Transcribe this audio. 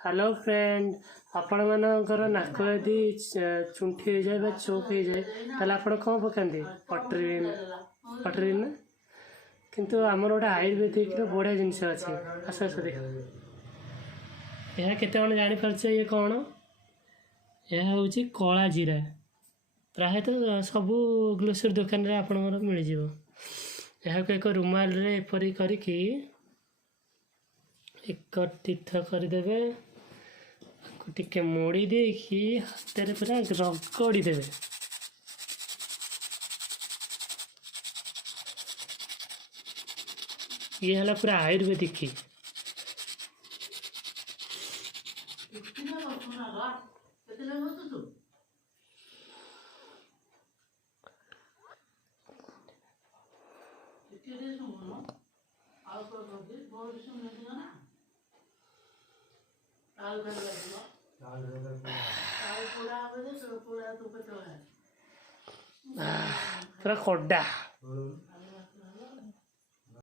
hello friend आपण मानकर नाक यदि चुंठी हो जाए चोक हो जाए ताल आप कौन पकाते पटरीन ना किंतु आमर गोटे आयुर्वेदिक बढ़िया जिनस अच्छे आस आस देख यह केत जापारे ये कौन यह हूँ कला जीरा प्रायतः सबू ग्रोसरी दुकान रे आपणकर मिल जाए एक रुमाल रे एपरी करके एक तीर्थ करदे टिके मोड़ी देखी हस्ते पूरा रगड़ी देवे ये है पूरा आयुर्वेदिक पूरा खड्डा